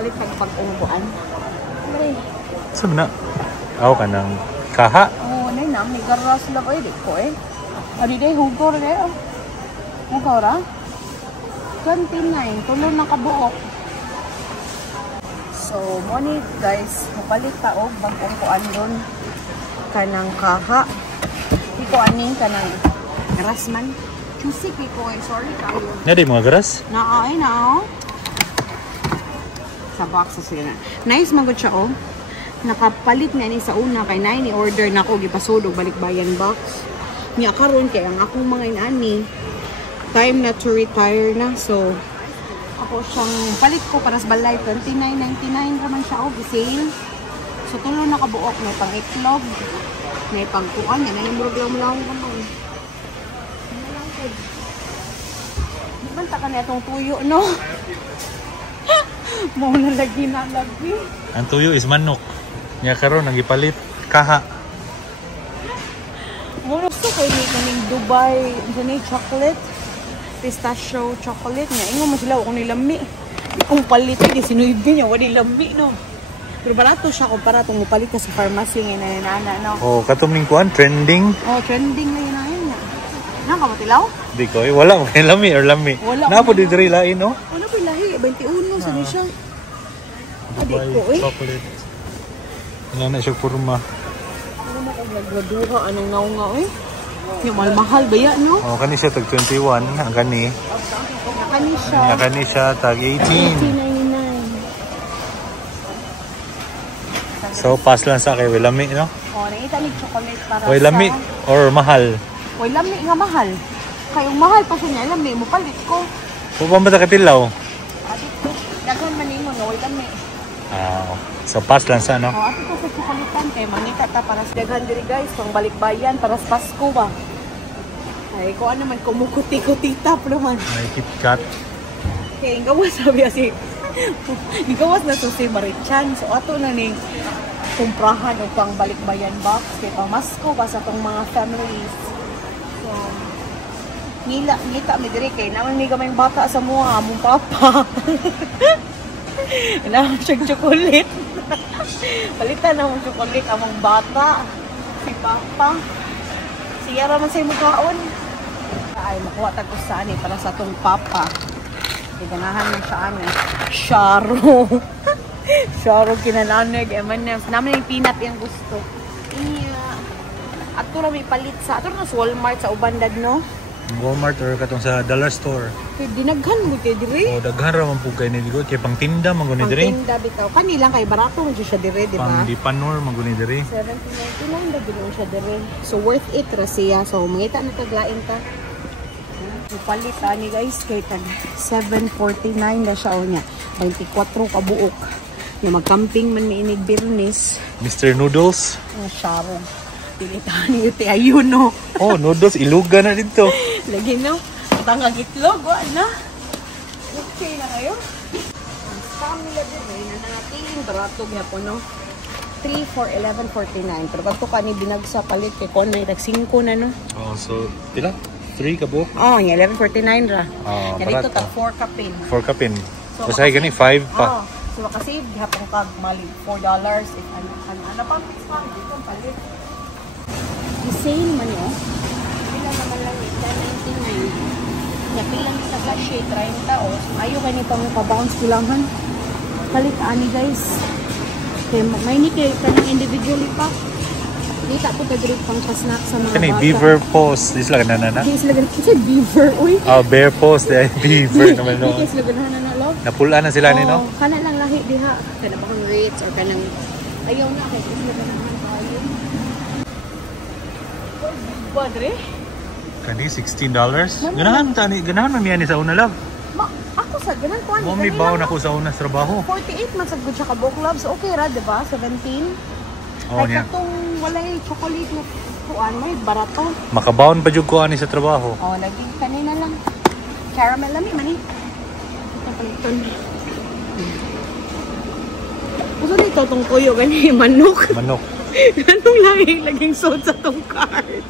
Palit pag-ungguan. Ay. Sabi na. Ako ka ng kaha. Oo, nay na. May garas lang. Ay, di ko eh. Adi day, hugor eh. Hugor ah. 29. Tulo na kabuok. So, money guys. Mapalit taog. Pag-ungguan doon. Kanang kaha. Iko aning kanang garas man. Chusik iko eh. Sorry kayo. Nga mga garas? Ay na. Sa box sa sila. Nice magod siya oh. Nakapalit na ni sa una kay na ni order na ko gipasudog balikbayan box. Niya karon kay ang akong mga inani time na to retire na. So ako siyang palit ko para sa balay 29.99 raman siya oh sale. So tulo na kabuok may pang itlog, may pang kuan, yan yung murag lang naman. Banta ka na itong tuyo no. Mau na lagi na lagi. Ang tuyo is manok. Nga karon nang ipalit kaha. Mo gusto ko ni kaning Dubai, ni chocolate, pistachio chocolate nga. Ingon mo sila ko ni lami. Kung palit di sinuibi niya wali lami no. Pero barato siya kumpara tong palit ka sa pharmacy nga nanana no. Oh, katumning kuan trending. Oh, trending na yun na yun. Nakapatilaw? Di ko wala mo kay lami or lami. Napo di diri lain no. Ano ba lahi 21 sa siya. Dubai chocolate. Nga na siya forma. Ano mo kung nagladuha anong naunga eh? Yung mahal ba yan no? Oh, kani siya tag 21 ang kani. Kani siya tag 18. 18.99. So pass lang sa kay lami no. Oh, nakita ni chocolate para Oy lami or mahal. Oy lami nga mahal. Kayong mahal pa siya niya lami mo palit ko. Ko ba mata katilaw? Adito. Daghan man nimo no, oy lami. So pass lang sa no. Oh, ato ko sa chocolatean kay manita ta para sa daghan diri guys, pang balikbayan para sa Pasko ba. Ay ko ano man kumukuti-kutita pa naman. May KitKat. Kay gawas sabi si. Gawas na to si Marichan. So ato na ning kumprahan og pang balikbayan box kay pang Pasko ba sa tong mga families. So ngita mi diri kay naman mi gamay bata sa mga among papa. Naman siyang chocolate. Palitan na mong chocolate among bata. Si papa. Siya raman sa'yo magkaon. Ay, makuha tag usani para sa tong papa. Ganahan mo siya amin. Sharo. Sharo kinananig. Eman na. Naman yung peanut yung gusto. Iya. Ato na may palit sa. Ato na sa Walmart sa Ubandad no? Walmart or katong sa dollar store. Kaya dinaghan mo kayo diri. O daghan ra man po kayo ni Digo. Kaya pang tinda man guni diri. Pang tinda bitaw. Kanilang kay barato mo siya diri, di ba? Pang dipanor man guni diri. 17.99 na ganoon siya diri. So worth it ra siya. So mangita na taglain ta. Ipalit ani guys kay tag 7.49 na siya o niya. 24 ka buok. Na magcamping man ni inig Birnis. Mr. Noodles. Sharo. Pilitan yung ayun no. Oh, noodles iluga na dito. Lagi no. Tangag itlog o na. Okay na kayo. Ang scam nila din na natin. Barato niya po no. 3 for 11.49. Pero pag ito ka ni binagsa palit kay Kon may tag 5 na no. Oh, so pila? 3 ka buok? Oh, yung 11.49 ra. Oh, dito tag 4 kapin. 4 kapin. So say gani 5 pa. Oh, so kasi hapong kag mali $4 if ano pa fix pa dito palit. Sale man yun. Pila naman lang ito, 99. Napilang sa sachet, 30 o. Ayaw kayo nitong pa-bounce kulangan. Palit ani guys. Okay, may ni kayo kanang individually pa. Dita po tagrit pang snack sa mga Kani bata. beaver paws. Di sila ganana na? Di sila ganana. Kasi beaver, uy. Oh, bear paws. Beaver naman no. Di sila ganana na love. Napulaan na sila ni no? Kana lang lahi diha. Kana ba kung rates or kanang ayaw na kay sila ganana tayo. Padre? Kani $16. Ganahan man ni sa una love. Ako sa ganan ko Mo mi baon ako sa una sa trabaho. 48 man sad gud siya ka book club. So okay ra, di ba? 17. Oh, Ay niya. katong walay chocolate na kuan may barato. Makabaon pa jud ko ani sa trabaho. Oh, lagi kanina lang. Caramel lami man Ito paliton. Uso dito tong kuyo gani manok. Manok. Anong laging sod sa tong card?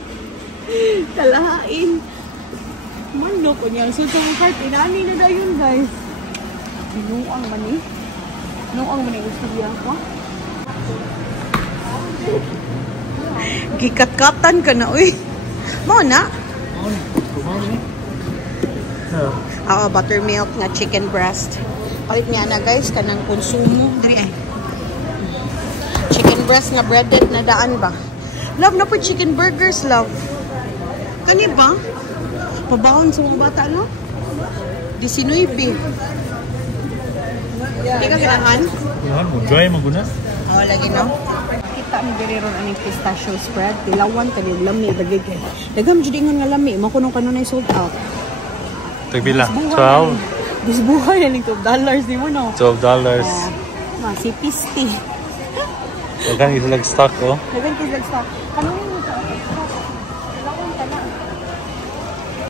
Kalahain. Manok o niya. So, itong cart, inani na dayon guys. Binuang man eh. Noong mo na gusto niya ko? Gikat-katan ka na, uy. Mo na? Oo, buttermilk nga chicken breast. Palit niya na guys, kanang konsumo. Diri ay. Chicken breast na breaded na daan ba? Love na po chicken burgers, love. Kani ba? Pabawon sa mga bata, no? 19. Hindi ka kailangan? Dry maguna? Oo, lagi no? Kita mo diri ron aning pistachio spread. Tilawan ka ni lami. Dagam jud ingon nga lami. Makunong kanunay sold out. Tagbila? 12? Bisbuhay na ning $12 di mo, no? $12. Si Pisti. Dagan ito stock, oh. Dagan kilag sa. Kanunay